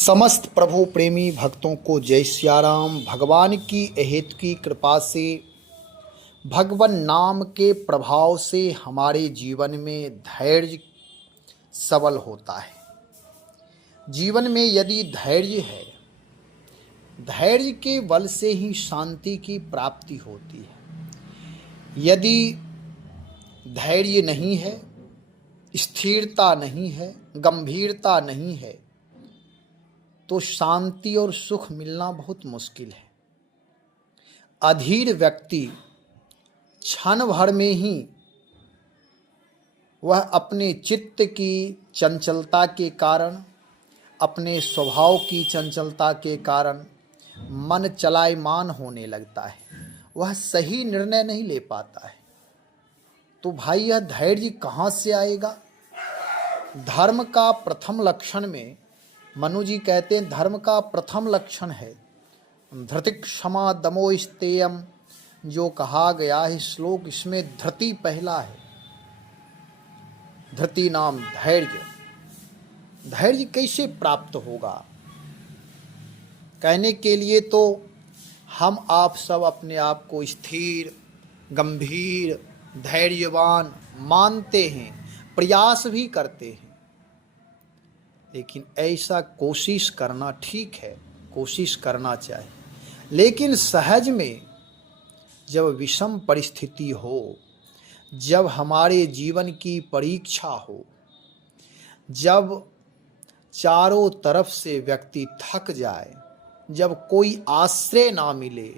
समस्त प्रभु प्रेमी भक्तों को जय सियाराम। भगवान की अहेतु की कृपा से, भगवान नाम के प्रभाव से हमारे जीवन में धैर्य सबल होता है। जीवन में यदि धैर्य है, धैर्य के बल से ही शांति की प्राप्ति होती है। यदि धैर्य नहीं है, स्थिरता नहीं है, गंभीरता नहीं है, तो शांति और सुख मिलना बहुत मुश्किल है। अधीर व्यक्ति क्षण भर में ही वह अपने चित्त की चंचलता के कारण, अपने स्वभाव की चंचलता के कारण मन चलायमान होने लगता है। वह सही निर्णय नहीं ले पाता है। तो भाई, यह धैर्य कहाँ से आएगा? धर्म का प्रथम लक्षण में मनु जी कहते हैं, धर्म का प्रथम लक्षण है धृति क्षमा दमो स्तेयम। जो कहा गया है श्लोक, इसमें धृति पहला है। धृति नाम धैर्य। धैर्य कैसे प्राप्त होगा? कहने के लिए तो हम आप सब अपने आप को स्थिर, गंभीर, धैर्यवान मानते हैं, प्रयास भी करते हैं, लेकिन ऐसा कोशिश करना ठीक है, कोशिश करना चाहिए। लेकिन सहज में जब विषम परिस्थिति हो, जब हमारे जीवन की परीक्षा हो, जब चारों तरफ से व्यक्ति थक जाए, जब कोई आश्रय ना मिले,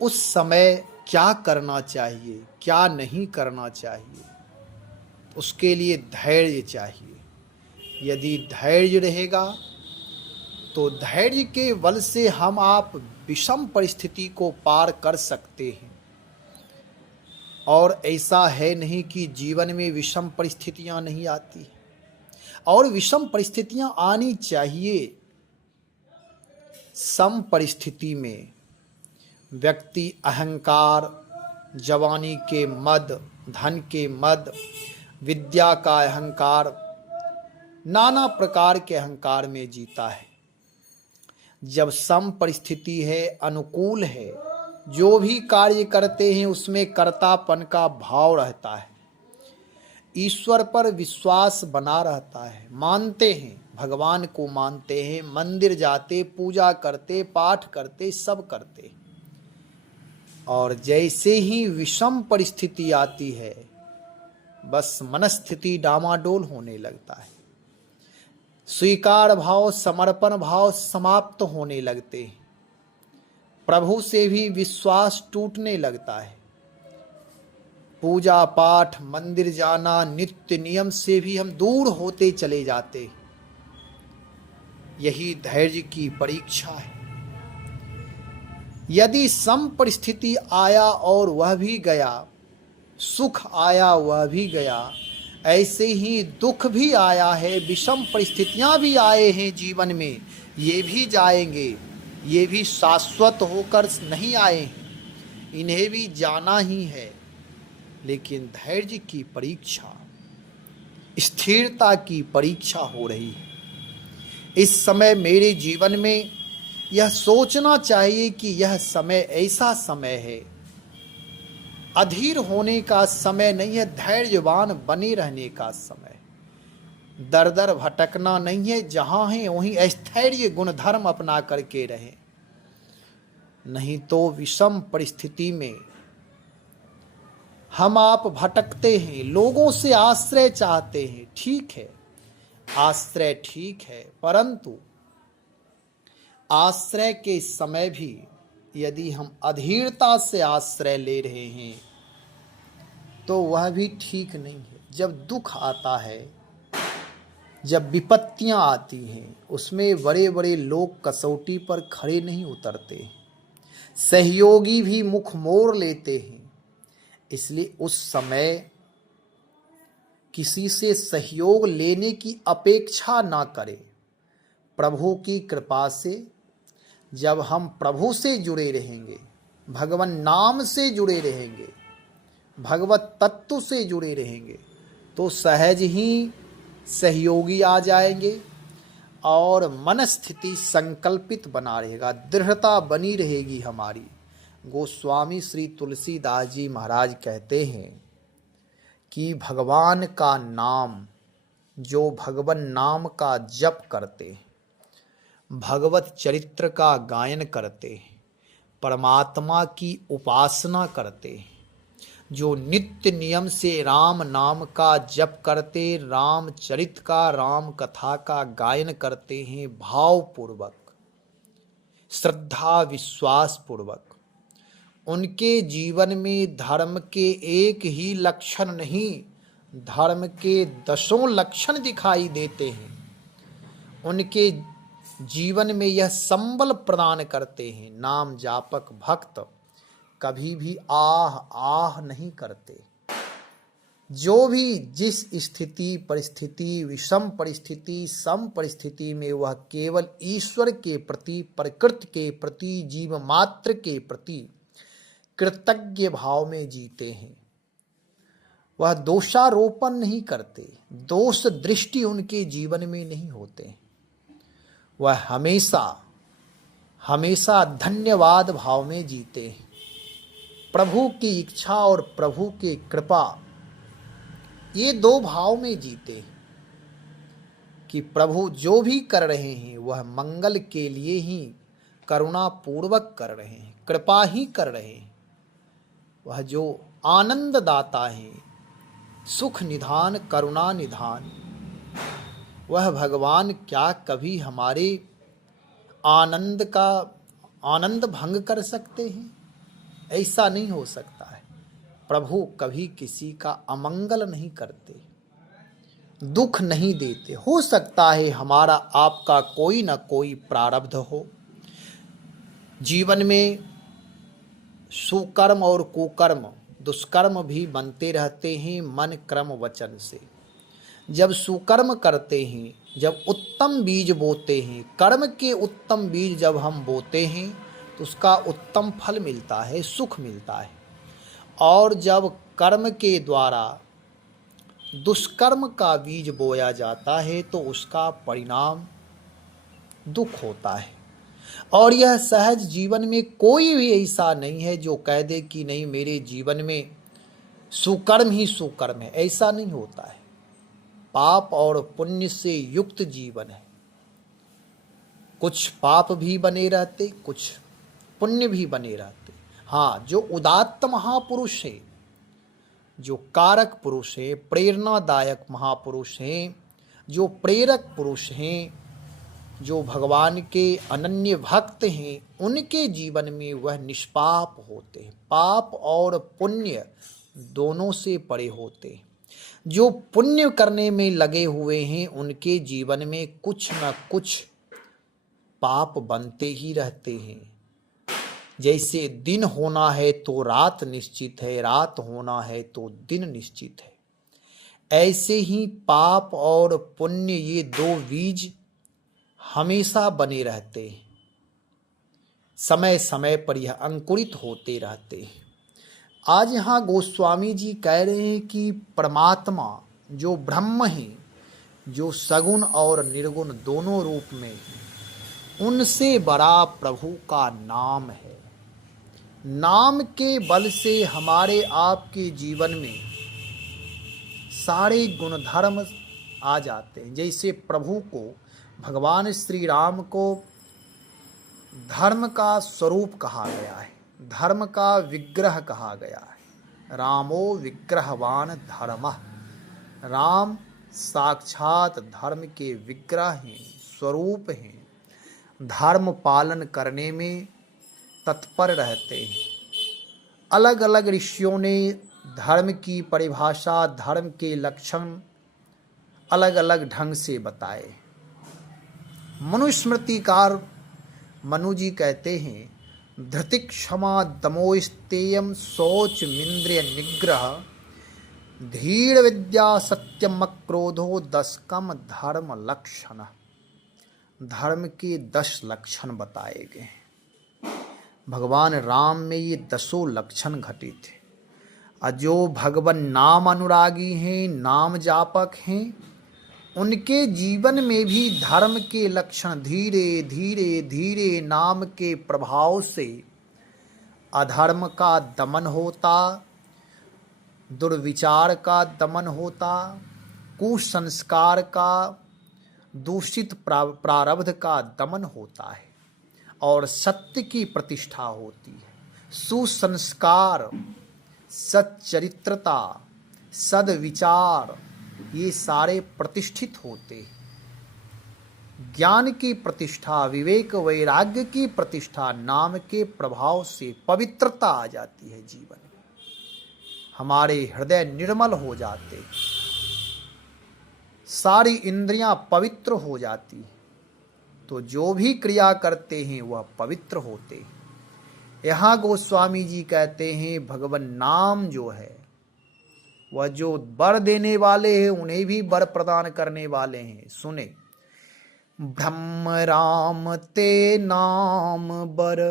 उस समय क्या करना चाहिए, क्या नहीं करना चाहिए, उसके लिए धैर्य चाहिए। यदि धैर्य रहेगा तो धैर्य के बल से हम आप विषम परिस्थिति को पार कर सकते हैं। और ऐसा है नहीं कि जीवन में विषम परिस्थितियां नहीं आती, और विषम परिस्थितियां आनी चाहिए। सम परिस्थिति में व्यक्ति अहंकार, जवानी के मद, धन के मद, विद्या का अहंकार, नाना प्रकार के अहंकार में जीता है। जब सम परिस्थिति है, अनुकूल है, जो भी कार्य करते हैं उसमें कर्तापन का भाव रहता है, ईश्वर पर विश्वास बना रहता है, मानते हैं, भगवान को मानते हैं, मंदिर जाते, पूजा करते, पाठ करते, सब करते। और जैसे ही विषम परिस्थिति आती है, बस मनस्थिति डामाडोल होने लगता है। स्वीकार भाव, समर्पण भाव समाप्त होने लगते हैं। प्रभु से भी विश्वास टूटने लगता है। पूजा पाठ, मंदिर जाना, नित्य नियम से भी हम दूर होते चले जाते। यही धैर्य की परीक्षा है। यदि सम परिस्थिति आया और वह भी गया, सुख आया वह भी गया, ऐसे ही दुख भी आया है, विषम परिस्थितियां भी आए हैं जीवन में, ये भी जाएंगे, ये भी शाश्वत होकर नहीं आए हैं, इन्हें भी जाना ही है। लेकिन धैर्य की परीक्षा, स्थिरता की परीक्षा हो रही है। इस समय मेरे जीवन में यह सोचना चाहिए कि यह समय ऐसा समय है, अधीर होने का समय नहीं है, धैर्यवान बने रहने का समय। दर दर भटकना नहीं है, जहां है वहीं स्थैर्य गुणधर्म अपना करके रहे। नहीं तो विषम परिस्थिति में हम आप भटकते हैं, लोगों से आश्रय चाहते हैं। ठीक है, आश्रय ठीक है, परंतु आश्रय के समय भी यदि हम अधीरता से आश्रय ले रहे हैं तो वह भी ठीक नहीं है। जब दुख आता है, जब विपत्तियां आती हैं, उसमें बड़े बड़े लोग कसौटी पर खड़े नहीं उतरते, सहयोगी भी मुख मोड़ लेते हैं। इसलिए उस समय किसी से सहयोग लेने की अपेक्षा ना करें। प्रभु की कृपा से जब हम प्रभु से जुड़े रहेंगे, भगवान नाम से जुड़े रहेंगे, भगवत तत्व से जुड़े रहेंगे, तो सहज ही सहयोगी आ जाएंगे, और मन स्थिति संकल्पित बना रहेगा, दृढ़ता बनी रहेगी हमारी। गोस्वामी श्री तुलसीदास जी महाराज कहते हैं कि भगवान का नाम, जो भगवान नाम का जप करते, भगवत चरित्र का गायन करते, परमात्मा की उपासना करते, जो नित्य नियम से राम नाम का जप करते, रामचरित का, राम कथा का गायन करते हैं भावपूर्वक, श्रद्धा विश्वास पूर्वक, उनके जीवन में धर्म के एक ही लक्षण नहीं, धर्म के 10 लक्षण दिखाई देते हैं। उनके जीवन में यह संबल प्रदान करते हैं। नाम जापक भक्त कभी भी आह आह नहीं करते। जो भी जिस स्थिति परिस्थिति, विषम परिस्थिति, सम परिस्थिति में वह केवल ईश्वर के प्रति, प्रकृति के प्रति, जीव मात्र के प्रति कृतज्ञ भाव में जीते हैं। वह दोषारोपण नहीं करते, दोष दृष्टि उनके जीवन में नहीं होते। वह हमेशा हमेशा धन्यवाद भाव में जीते हैं। प्रभु की इच्छा और प्रभु की कृपा, ये 2 भाव में जीते हैं कि प्रभु जो भी कर रहे हैं वह मंगल के लिए ही करुणा पूर्वक कर रहे हैं, कृपा ही कर रहे हैं। वह जो आनंद दाता है, सुख निधान, करुणा निधान, वह भगवान क्या कभी हमारे आनंद भंग कर सकते हैं? ऐसा नहीं हो सकता है। प्रभु कभी किसी का अमंगल नहीं करते, दुख नहीं देते। हो सकता है हमारा आपका कोई ना कोई प्रारब्ध हो, जीवन में सुकर्म और कुकर्म, दुष्कर्म भी बनते रहते हैं मन कर्म वचन से। जब सुकर्म करते हैं, जब उत्तम बीज बोते हैं, कर्म के उत्तम बीज जब हम बोते हैं तो उसका उत्तम फल मिलता है, सुख मिलता है। और जब कर्म के द्वारा दुष्कर्म का बीज बोया जाता है तो उसका परिणाम दुख होता है। और यह सहज जीवन में कोई भी ऐसा नहीं है जो कह दे कि नहीं मेरे जीवन में सुकर्म ही सुकर्म है, ऐसा नहीं होता है। पाप और पुण्य से युक्त जीवन है। कुछ पाप भी बने रहते, कुछ पुण्य भी बने रहते। हाँ, जो उदात्त महापुरुष है, जो कारक पुरुष है, प्रेरणादायक महापुरुष हैं, जो प्रेरक पुरुष हैं, जो भगवान के अनन्य भक्त हैं, उनके जीवन में वह निष्पाप होते हैं, पाप और पुण्य दोनों से परे होते हैं। जो पुण्य करने में लगे हुए हैं उनके जीवन में कुछ न कुछ पाप बनते ही रहते हैं। जैसे दिन होना है तो रात निश्चित है, रात होना है तो दिन निश्चित है, ऐसे ही पाप और पुण्य, ये 2 बीज हमेशा बने रहते हैं। समय समय पर यह अंकुरित होते रहते हैं। आज यहाँ गोस्वामी जी कह रहे हैं कि परमात्मा जो ब्रह्म है, जो सगुण और निर्गुण दोनों रूप में है, उनसे बड़ा प्रभु का नाम है। नाम के बल से हमारे आपके जीवन में सारे गुण धर्म आ जाते हैं। जैसे प्रभु को, भगवान श्री राम को धर्म का स्वरूप कहा गया है, धर्म का विग्रह कहा गया है। रामो विग्रहवान धर्मः, राम साक्षात धर्म के विग्रह हैं, स्वरूप हैं, धर्म पालन करने में तत्पर रहते हैं। अलग अलग ऋषियों ने धर्म की परिभाषा, धर्म के लक्षण अलग अलग ढंग से बताए। मनुस्मृतिकार मनु जी कहते हैं, धृति क्षमा दमोस्तेयम शौच मिंद्रिय निग्रह धीर विद्या सत्यम क्रोधो 10 धर्म लक्षण। धर्म के 10 लक्षण बताए गए। भगवान राम में ये 10 लक्षण घटित थे। जो भगवान नाम अनुरागी हैं, नाम जापक हैं, उनके जीवन में भी धर्म के लक्षण धीरे धीरे धीरे नाम के प्रभाव से अधर्म का दमन होता, दुर्विचार का दमन होता, कुसंस्कार का, दूषित प्रारब्ध का दमन होता है और सत्य की प्रतिष्ठा होती है। सुसंस्कार, सच्चरित्रता, सद्विचार ये सारे प्रतिष्ठित होते हैं। ज्ञान की प्रतिष्ठा, विवेक वैराग्य की प्रतिष्ठा नाम के प्रभाव से पवित्रता आ जाती है जीवन में। हमारे हृदय निर्मल हो जाते हैं, सारी इंद्रियां पवित्र हो जाती हैं, तो जो भी क्रिया करते हैं वह पवित्र होते हैं। यहाँ गोस्वामी जी कहते हैं भगवान नाम जो है वह जो वर देने वाले हैं उन्हें भी वर प्रदान करने वाले हैं। सुने, ब्रह्म राम ते नाम बर,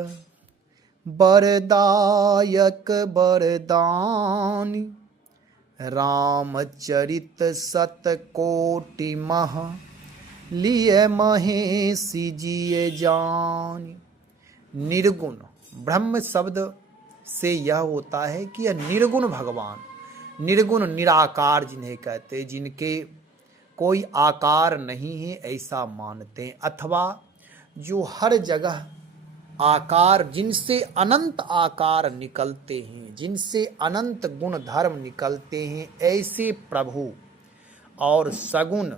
बरदायक बरदानी, रामचरित सत कोटि मह, लिए महेशी जिये जानी। निर्गुण ब्रह्म शब्द से यह होता है कि यह निर्गुण भगवान, निर्गुण निराकार जिन्हें कहते हैं, जिनके कोई आकार नहीं है ऐसा मानते हैं, अथवा जो हर जगह आकार, जिनसे अनंत आकार निकलते हैं, जिनसे अनंत गुण धर्म निकलते हैं, ऐसे प्रभु और सगुण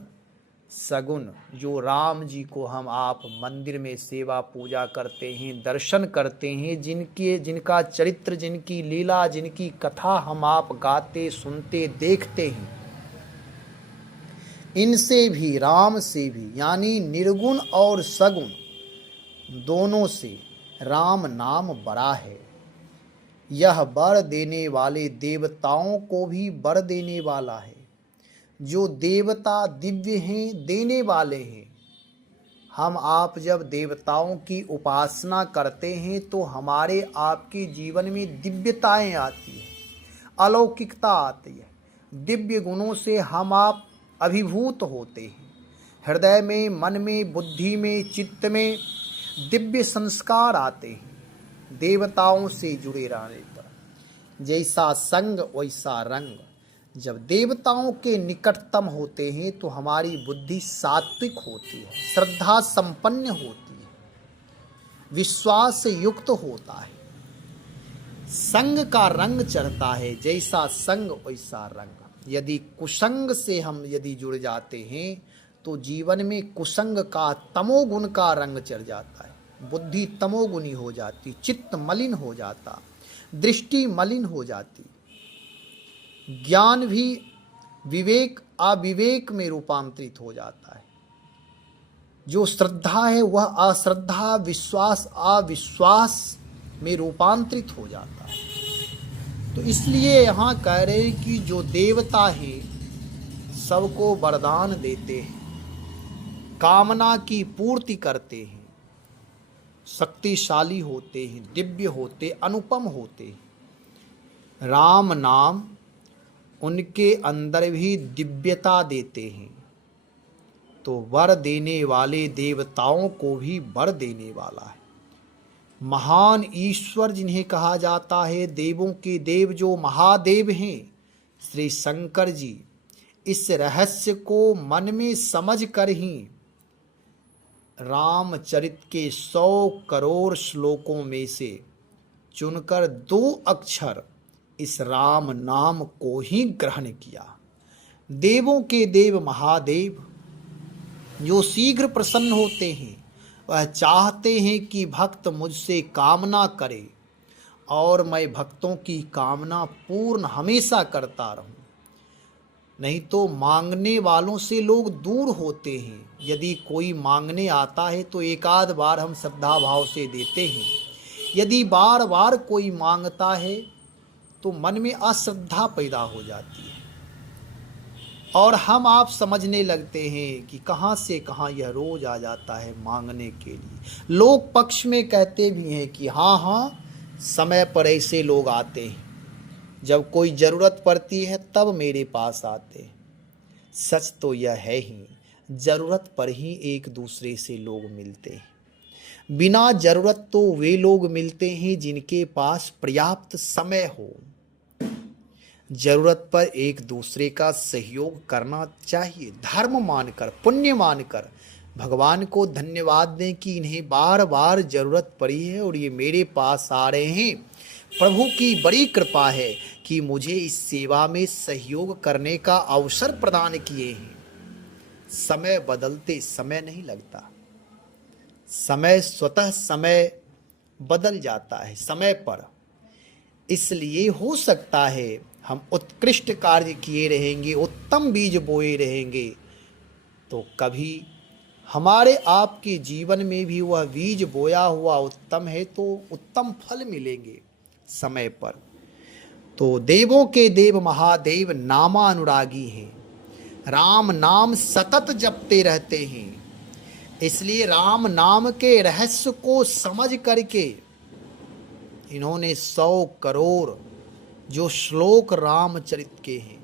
सगुण जो राम जी को हम आप मंदिर में सेवा पूजा करते हैं, दर्शन करते हैं, जिनका चरित्र, जिनकी लीला, जिनकी कथा हम आप गाते सुनते देखते हैं, इनसे भी, राम से भी, यानी निर्गुण और सगुण दोनों से राम नाम बड़ा है। यह वर देने वाले देवताओं को भी वर देने वाला है। जो देवता दिव्य हैं, देने वाले हैं। हम आप जब देवताओं की उपासना करते हैं तो हमारे आपके जीवन में दिव्यताएं आती हैं, अलौकिकता आती है, दिव्य गुणों से हम आप अभिभूत होते हैं। हृदय में, मन में, बुद्धि में, चित्त में दिव्य संस्कार आते हैं देवताओं से जुड़े रहने पर। जैसा संग वैसा रंग। जब देवताओं के निकटतम होते हैं तो हमारी बुद्धि सात्विक होती है, श्रद्धा संपन्न होती है, विश्वास से युक्त होता है, संग का रंग चढ़ता है। जैसा संग वैसा रंग। यदि कुसंग से हम यदि जुड़ जाते हैं तो जीवन में कुसंग का, तमोगुण का रंग चढ़ जाता है, बुद्धि तमोगुनी हो जाती, चित्त मलिन हो जाता, दृष्टि मलिन हो जाती, ज्ञान भी विवेक अविवेक में रूपांतरित हो जाता है। जो श्रद्धा है वह अश्रद्धा, विश्वास अविश्वास में रूपांतरित हो जाता है। तो इसलिए यहाँ कह रहे हैं कि जो देवता है सबको वरदान देते हैं, कामना की पूर्ति करते हैं, शक्तिशाली होते हैं, दिव्य होते, अनुपम होते हैं। राम नाम उनके अंदर भी दिव्यता देते हैं। तो वर देने वाले देवताओं को भी वर देने वाला है। महान ईश्वर जिन्हें कहा जाता है, देवों के देव जो महादेव हैं श्री शंकर जी, इस रहस्य को मन में समझ कर ही रामचरित के 100 करोड़ श्लोकों में से चुनकर 2 अक्षर इस राम नाम को ही ग्रहण किया। देवों के देव महादेव जो शीघ्र प्रसन्न होते हैं, वह चाहते हैं कि भक्त मुझसे कामना करे और मैं भक्तों की कामना पूर्ण हमेशा करता रहूं। नहीं तो मांगने वालों से लोग दूर होते हैं। यदि कोई मांगने आता है तो एक आध बार हम श्रद्धा भाव से देते हैं। यदि बार बार कोई मांगता है तो मन में अश्रद्धा पैदा हो जाती है और हम आप समझने लगते हैं कि कहाँ से कहाँ यह रोज आ जाता है मांगने के लिए। लोग पक्ष में कहते भी हैं कि हाँ समय पर ऐसे लोग आते हैं, जब कोई ज़रूरत पड़ती है तब मेरे पास आते हैं। सच तो यह है ही, जरूरत पर ही एक दूसरे से लोग मिलते हैं। बिना जरूरत तो वे लोग मिलते हैं जिनके पास पर्याप्त समय हो। जरूरत पर एक दूसरे का सहयोग करना चाहिए, धर्म मानकर, पुण्य मानकर भगवान को धन्यवाद दें कि इन्हें बार बार जरूरत पड़ी है और ये मेरे पास आ रहे हैं। प्रभु की बड़ी कृपा है कि मुझे इस सेवा में सहयोग करने का अवसर प्रदान किए हैं। समय बदलते समय नहीं लगता, समय स्वतः समय बदल जाता है समय पर। इसलिए हो सकता है हम उत्कृष्ट कार्य किए रहेंगे, उत्तम बीज बोए रहेंगे, तो कभी हमारे आपके जीवन में भी वह बीज बोया हुआ उत्तम है तो उत्तम फल मिलेंगे समय पर। तो देवों के देव महादेव नामानुरागी हैं, राम नाम सतत जपते रहते हैं। इसलिए राम नाम के रहस्य को समझ करके इन्होंने 100 करोड़ जो श्लोक रामचरित के हैं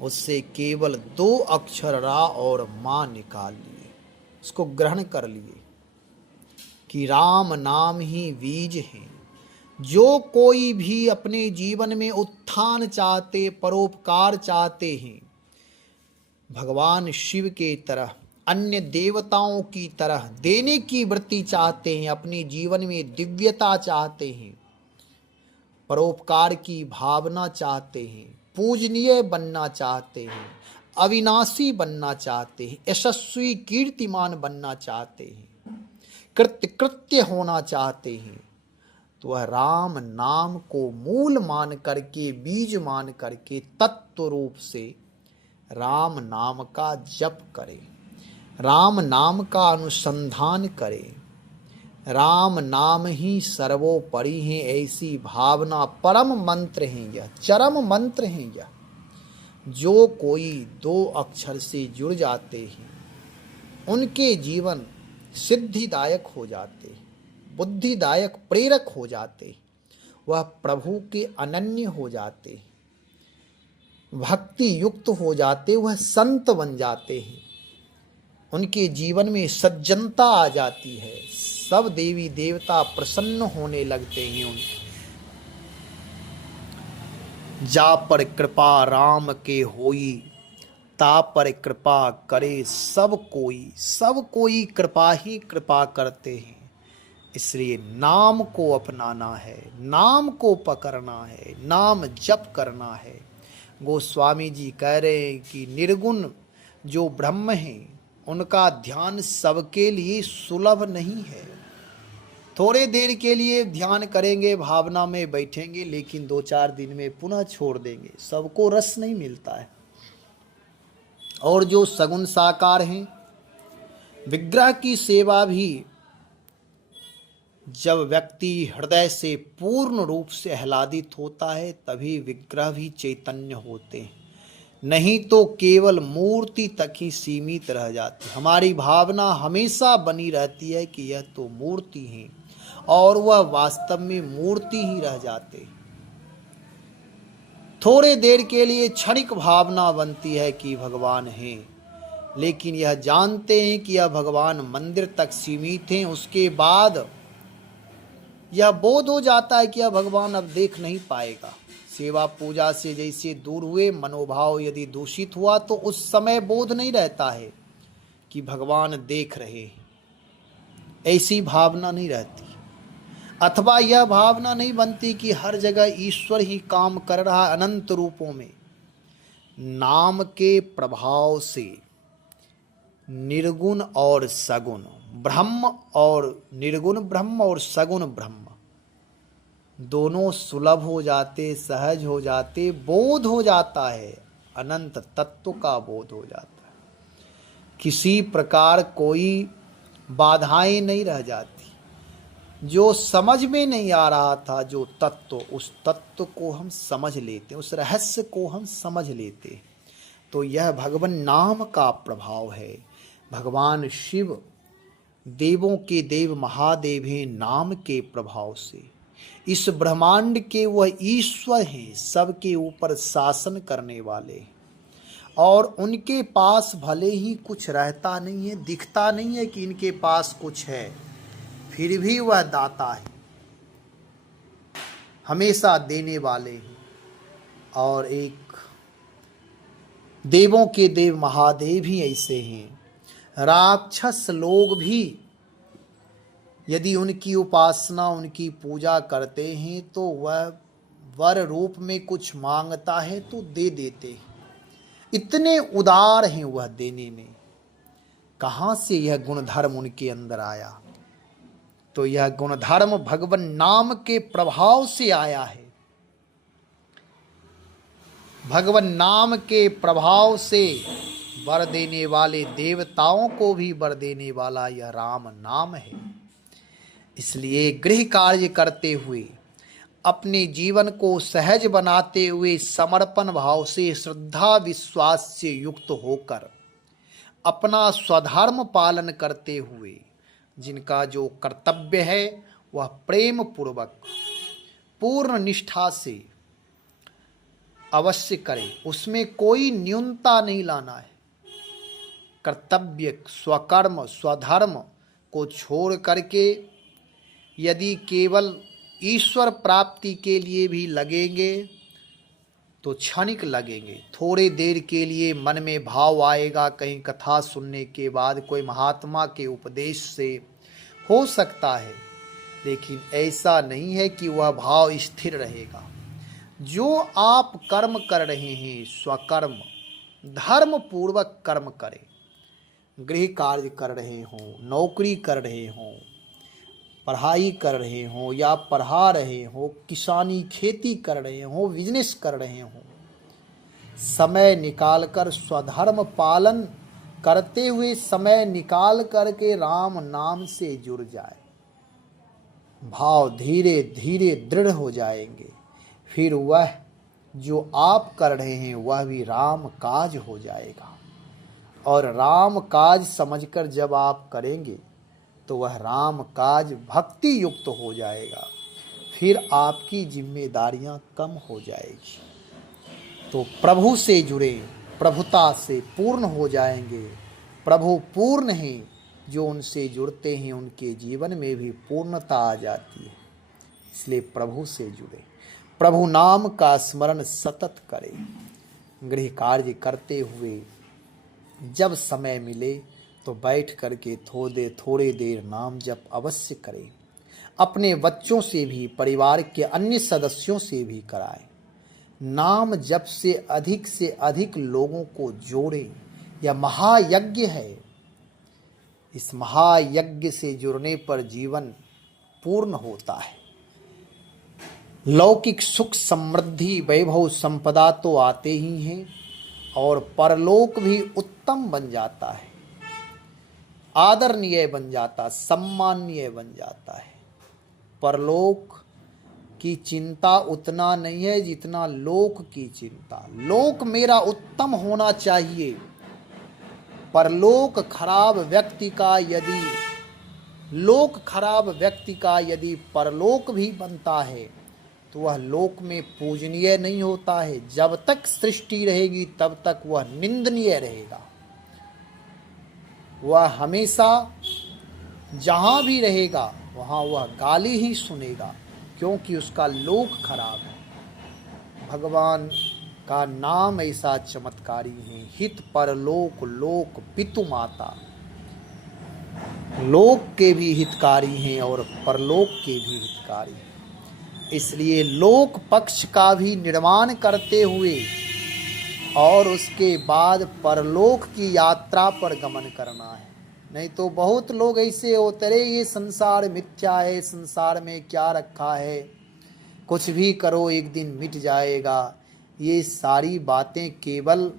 उससे केवल 2 अक्षर रा और मां निकाल लिए, उसको ग्रहण कर लिए कि राम नाम ही बीज है। जो कोई भी अपने जीवन में उत्थान चाहते, परोपकार चाहते हैं, भगवान शिव के तरह, अन्य देवताओं की तरह देने की वृत्ति चाहते हैं, अपने जीवन में दिव्यता चाहते हैं, परोपकार की भावना चाहते हैं, पूजनीय बनना चाहते हैं, अविनाशी बनना चाहते हैं, यशस्वी कीर्तिमान बनना चाहते हैं, कृत्य होना चाहते हैं, तो वह राम नाम को मूल मान करके, बीज मान करके तत्व रूप से राम नाम का जप करें, राम नाम का अनुसंधान करें। राम नाम ही सर्वोपरि है, ऐसी भावना परम मंत्र है यह, चरम मंत्र है यह। जो कोई 2 अक्षर से जुड़ जाते हैं उनके जीवन सिद्धिदायक हो जाते हैं, बुद्धिदायक प्रेरक हो जाते, वह प्रभु के अनन्य हो जाते, भक्ति युक्त हो जाते, वह संत बन जाते हैं, उनके जीवन में सज्जनता आ जाती है, सब देवी देवता प्रसन्न होने लगते हैं उनके। जा पर कृपा राम के होई, ता पर कृपा करे सब कोई। सब कोई कृपा ही कृपा करते हैं। इसलिए नाम को अपनाना है, नाम को पकड़ना है, नाम जप करना है। गोस्वामी जी कह रहे हैं कि निर्गुण जो ब्रह्म हैं उनका ध्यान सबके लिए सुलभ नहीं है। थोड़े देर के लिए ध्यान करेंगे, भावना में बैठेंगे, लेकिन 2-4 दिन में पुनः छोड़ देंगे, सबको रस नहीं मिलता है। और जो सगुण साकार हैं, विग्रह की सेवा भी जब व्यक्ति हृदय से पूर्ण रूप से आह्लादित होता है तभी विग्रह भी चैतन्य होते हैं, नहीं तो केवल मूर्ति तक ही सीमित रह जाती। हमारी भावना हमेशा बनी रहती है कि यह तो मूर्ति है, और वह वास्तव में मूर्ति ही रह जाते। थोड़े देर के लिए क्षणिक भावना बनती है कि भगवान हैं, लेकिन यह जानते हैं कि यह भगवान मंदिर तक सीमित हैं। उसके बाद यह बोध हो जाता है कि यह भगवान अब देख नहीं पाएगा। सेवा पूजा से जैसे दूर हुए, मनोभाव यदि दूषित हुआ तो उस समय बोध नहीं रहता है कि भगवान देख रहे हैं, ऐसी भावना नहीं रहती। अथवा यह भावना नहीं बनती कि हर जगह ईश्वर ही काम कर रहा अनंत रूपों में। नाम के प्रभाव से निर्गुण और सगुण ब्रह्म, और निर्गुण ब्रह्म और सगुण ब्रह्म दोनों सुलभ हो जाते, सहज हो जाते, बोध हो जाता है, अनंत तत्व का बोध हो जाता है। किसी प्रकार कोई बाधाएं नहीं रह जाती। जो समझ में नहीं आ रहा था जो तत्व, उस तत्व को हम समझ लेते, उस रहस्य को हम समझ लेते। तो यह भगवान नाम का प्रभाव है। भगवान शिव देवों के देव महादेव हैं, नाम के प्रभाव से। इस ब्रह्मांड के वह ईश्वर हैं, सबके ऊपर शासन करने वाले, और उनके पास भले ही कुछ रहता नहीं है, दिखता नहीं है कि इनके पास कुछ है, फिर भी वह दाता है, हमेशा देने वाले हैं। और एक देवों के देव महादेव ही ऐसे हैं। राक्षस लोग भी यदि उनकी उपासना, उनकी पूजा करते हैं तो वह वर रूप में कुछ मांगता है तो दे देते हैं। इतने उदार हैं वह देने में। कहाँ से यह गुणधर्म उनके अंदर आया? तो यह गुणधर्म भगवान नाम के प्रभाव से आया है। भगवान नाम के प्रभाव से वर देने वाले देवताओं को भी वर देने वाला यह राम नाम है। इसलिए गृह कार्य करते हुए, अपने जीवन को सहज बनाते हुए, समर्पण भाव से, श्रद्धा विश्वास से युक्त होकर अपना स्वधर्म पालन करते हुए जिनका जो कर्तव्य है वह प्रेम पूर्वक पूर्ण निष्ठा से अवश्य करें। उसमें कोई न्यूनता नहीं लाना है। कर्तव्य, स्वकर्म, स्वधर्म को छोड़ करके यदि केवल ईश्वर प्राप्ति के लिए भी लगेंगे तो क्षणिक लगेंगे। थोड़े देर के लिए मन में भाव आएगा, कहीं कथा सुनने के बाद कोई महात्मा के उपदेश से हो सकता है, लेकिन ऐसा नहीं है कि वह भाव स्थिर रहेगा। जो आप कर्म कर रहे हैं, स्वकर्म धर्म पूर्वक कर्म करें। गृह कार्य कर रहे हों, नौकरी कर रहे हों, पढ़ाई कर रहे हों या पढ़ा रहे हों, किसानी खेती कर रहे हों, बिजनेस कर रहे हों, समय निकालकर स्वधर्म पालन करते हुए समय निकाल करके राम नाम से जुड़ जाए। भाव धीरे धीरे दृढ़ हो जाएंगे। फिर वह जो आप कर रहे हैं वह भी राम काज हो जाएगा। और राम काज समझकर जब आप करेंगे तो वह राम काज भक्ति युक्त हो जाएगा। फिर आपकी जिम्मेदारियां कम हो जाएगी। तो प्रभु से जुड़े, प्रभुता से पूर्ण हो जाएंगे। प्रभु पूर्ण हैं, जो उनसे जुड़ते हैं उनके जीवन में भी पूर्णता आ जाती है। इसलिए प्रभु से जुड़े, प्रभु नाम का स्मरण सतत करें। गृह कार्य करते हुए जब समय मिले तो बैठ करके थोड़े देर नाम जप अवश्य करें। अपने बच्चों से भी, परिवार के अन्य सदस्यों से भी कराएं। नाम जप से अधिक लोगों को जोड़ें। यह महायज्ञ है। इस महायज्ञ से जुड़ने पर जीवन पूर्ण होता है। लौकिक सुख, समृद्धि, वैभव, संपदा तो आते ही हैं और परलोक भी उत्तम बन जाता है, आदरणीय बन जाता, सम्माननीय बन जाता है। परलोक की चिंता उतना नहीं है जितना लोक की चिंता। लोक मेरा उत्तम होना चाहिए। परलोक खराब व्यक्ति का यदि, लोक खराब व्यक्ति का यदि परलोक भी बनता है तो वह लोक में पूजनीय नहीं होता है। जब तक सृष्टि रहेगी तब तक वह निंदनीय रहेगा। वह हमेशा जहाँ भी रहेगा वहाँ वह गाली ही सुनेगा, क्योंकि उसका लोक खराब है। भगवान का नाम ऐसा चमत्कारी है। हित परलोक लोक पितु माता। लोक के भी हितकारी हैं और परलोक के भी हितकारी हैं। इसलिए लोक पक्ष का भी निर्माण करते हुए और उसके बाद परलोक की यात्रा पर गमन करना है। नहीं तो बहुत लोग ऐसे होते रहे, ये संसार मिथ्या है, संसार में क्या रखा है, कुछ भी करो एक दिन मिट जाएगा। ये सारी बातें केवल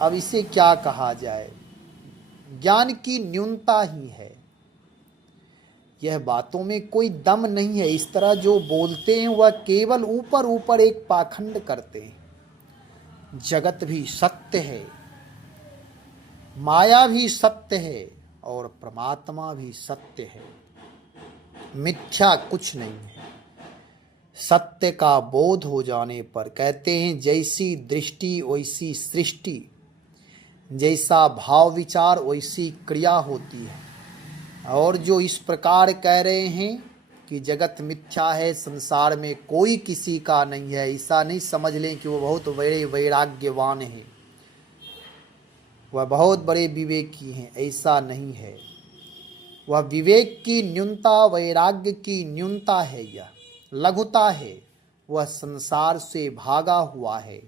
अब इसे क्या कहा जाए, ज्ञान की न्यूनता ही है। यह बातों में कोई दम नहीं है। इस तरह जो बोलते हैं वह केवल ऊपर ऊपर एक पाखंड करते हैं। जगत भी सत्य है, माया भी सत्य है और परमात्मा भी सत्य है। मिथ्या कुछ नहीं है। सत्य का बोध हो जाने पर कहते हैं जैसी दृष्टि वैसी सृष्टि, जैसा भाव विचार वैसी क्रिया होती है। और जो इस प्रकार कह रहे हैं कि जगत मिथ्या है, संसार में कोई किसी का नहीं है, ऐसा नहीं समझ लें कि वो बहुत बड़े वैराग्यवान हैं, वह बहुत बड़े विवेकी हैं, ऐसा नहीं है। वह विवेक की न्यूनता, वैराग्य की न्यूनता है, यह लघुता है। वह संसार से भागा हुआ है,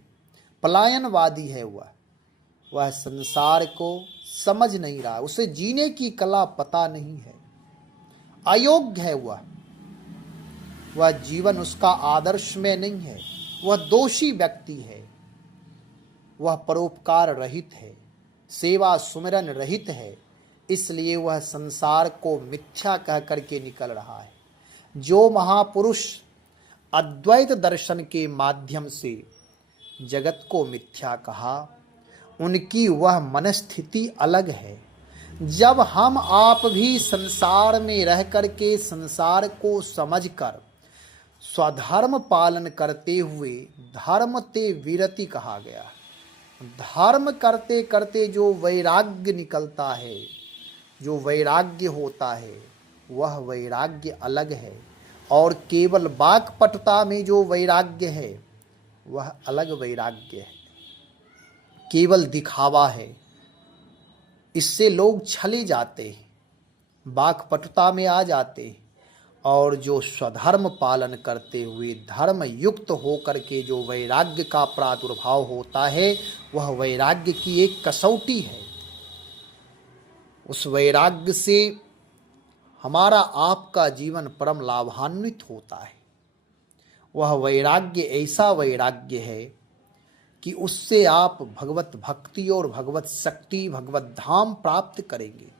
पलायनवादी है। वह संसार को समझ नहीं रहा, उसे जीने की कला पता नहीं है, अयोग्य है। वह जीवन उसका आदर्श में नहीं है, वह दोषी व्यक्ति है। वह परोपकार रहित है, सेवा सुमिरन रहित है, इसलिए वह संसार को मिथ्या कह करके निकल रहा है। जो महापुरुष अद्वैत दर्शन के माध्यम से जगत को मिथ्या कहा, उनकी वह मनस्थिति अलग है। जब हम आप भी संसार में रह करके संसार को समझकर स्वधर्म पालन करते हुए धर्म ते विरति कहा गया, धर्म करते करते जो वैराग्य निकलता है, जो वैराग्य होता है, वह वैराग्य अलग है। और केवल वाक्पटुता में जो वैराग्य है वह अलग वैराग्य है, केवल दिखावा है। इससे लोग छले जाते हैं, वाक्पटुता में आ जाते हैं। और जो स्वधर्म पालन करते हुए धर्म युक्त होकर के जो वैराग्य का प्रादुर्भाव होता है, वह वैराग्य की एक कसौटी है। उस वैराग्य से हमारा आपका जीवन परम लाभान्वित होता है। वह वैराग्य ऐसा वैराग्य है कि उससे आप भगवत भक्ति और भगवत शक्ति, भगवत धाम प्राप्त करेंगे।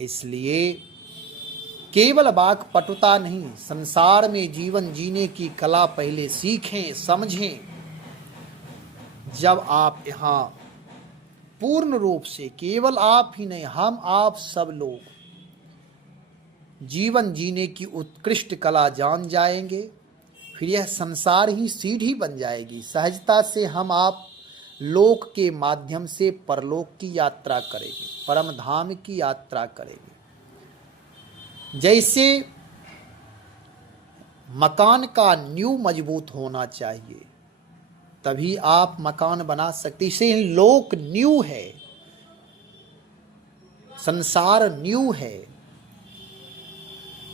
इसलिए केवल वाक्पटुता नहीं, संसार में जीवन जीने की कला पहले सीखें, समझें। जब आप यहाँ पूर्ण रूप से, केवल आप ही नहीं, हम आप सब लोग जीवन जीने की उत्कृष्ट कला जान जाएंगे, फिर यह संसार ही सीढ़ी बन जाएगी। सहजता से हम आप लोक के माध्यम से परलोक की यात्रा करेंगे, परम धाम की यात्रा करेंगे। जैसे मकान का नींव मजबूत होना चाहिए, तभी आप मकान बना सकते। इसे लोक नींव है, संसार नींव है।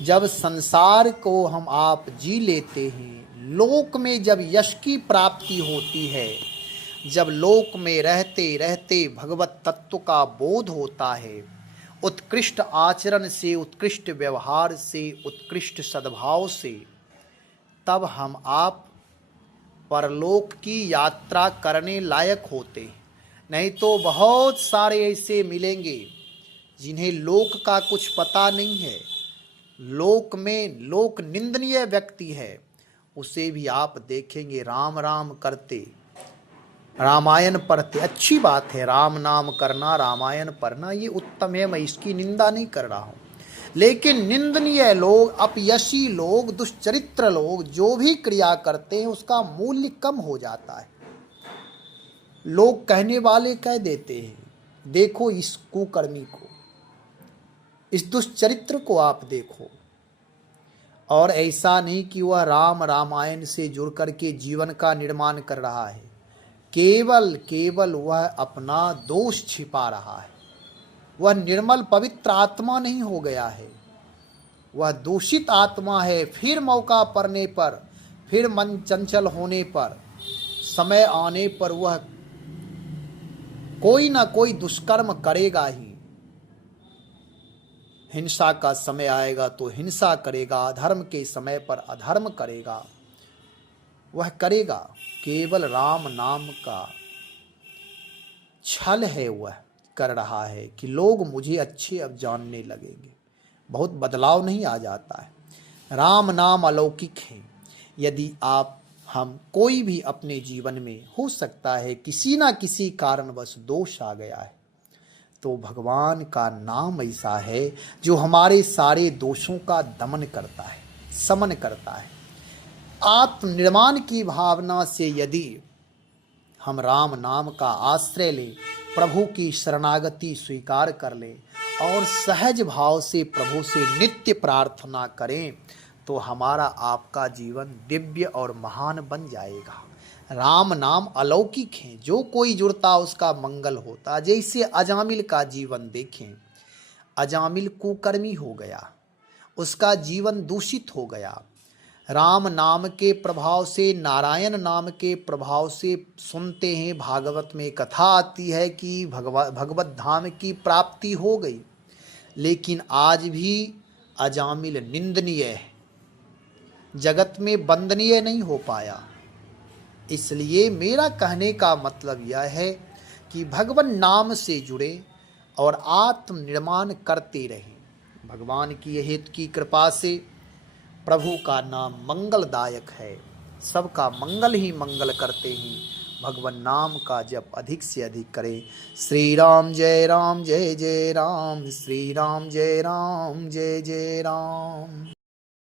जब संसार को हम आप जी लेते हैं, लोक में जब यश की प्राप्ति होती है, जब लोक में रहते रहते भगवत तत्व का बोध होता है, उत्कृष्ट आचरण से, उत्कृष्ट व्यवहार से, उत्कृष्ट सद्भाव से, तब हम आप परलोक की यात्रा करने लायक होते हैं। नहीं तो बहुत सारे ऐसे मिलेंगे जिन्हें लोक का कुछ पता नहीं है, लोक में लोक निंदनीय व्यक्ति है, उसे भी आप देखेंगे राम राम करते, रामायण पढ़ते। अच्छी बात है, राम नाम करना, रामायण पढ़ना, ये उत्तम है, मैं इसकी निंदा नहीं कर रहा हूँ। लेकिन निंदनीय लोग, अपयशी लोग, दुष्चरित्र लोग जो भी क्रिया करते हैं, उसका मूल्य कम हो जाता है। लोग कहने वाले कह देते हैं, देखो इस कुकर्मी को, इस दुष्चरित्र को आप देखो। और ऐसा नहीं कि वह राम रामायण से जुड़ करके जीवन का निर्माण कर रहा है, केवल वह अपना दोष छिपा रहा है। वह निर्मल पवित्र आत्मा नहीं हो गया है, वह दूषित आत्मा है। फिर मौका पड़ने पर, फिर मन चंचल होने पर, समय आने पर वह कोई ना कोई दुष्कर्म करेगा ही। हिंसा का समय आएगा तो हिंसा करेगा, अधर्म के समय पर अधर्म करेगा, वह करेगा। केवल राम नाम का छल है, वह कर रहा है कि लोग मुझे अच्छे अब जानने लगेंगे। बहुत बदलाव नहीं आ जाता है। राम नाम अलौकिक है। यदि आप हम कोई भी अपने जीवन में, हो सकता है किसी ना किसी कारणवश दोष आ गया है, तो भगवान का नाम ऐसा है जो हमारे सारे दोषों का दमन करता है, समन करता है। आत्मनिर्माण की भावना से यदि हम राम नाम का आश्रय लें, प्रभु की शरणागति स्वीकार कर लें और सहज भाव से प्रभु से नित्य प्रार्थना करें, तो हमारा आपका जीवन दिव्य और महान बन जाएगा। राम नाम अलौकिक है, जो कोई जुड़ता उसका मंगल होता। जैसे अजामिल का जीवन देखें, अजामिल कुकर्मी हो गया, उसका जीवन दूषित हो गया। राम नाम के प्रभाव से, नारायण नाम के प्रभाव से सुनते हैं, भागवत में कथा आती है कि भगवत धाम की प्राप्ति हो गई, लेकिन आज भी अजामिल निंदनीय है, जगत में वंदनीय नहीं हो पाया। इसलिए मेरा कहने का मतलब यह है कि भगवान नाम से जुड़े और आत्मनिर्माण करते रहें। भगवान की हेतु की कृपा से प्रभु का नाम मंगलदायक है, सबका मंगल ही मंगल करते हैं। भगवान नाम का जप अधिक से अधिक करें। श्री राम जय राम जय जय राम, श्री राम जय राम जय जय राम।